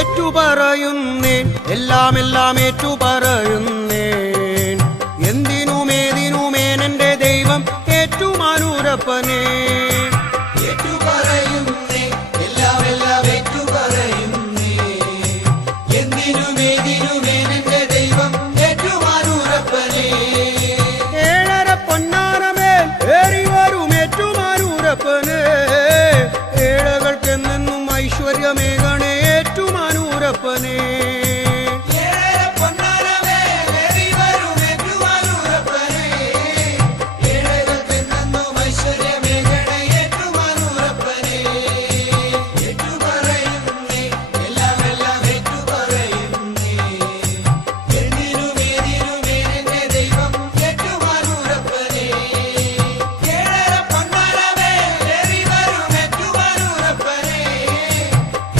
ഏറ്റുപറയുന്നേൻ എല്ലാം എല്ലാം ഏറ്റുപറയുന്നേൻ എന്തിനുമേതിനുമേൻ എൻ്റെ ദൈവം ഏറ്റുമാനൂരപ്പനേ ഏഴര പൊന്നാരമേൽ ഏറി വരും ഏറ്റുമാനൂരപ്പനേ ഏഴകൾക്കെന്നും ഐശ്വര്യമേകണേ ഏറ്റുമാനൂരപ്പനേ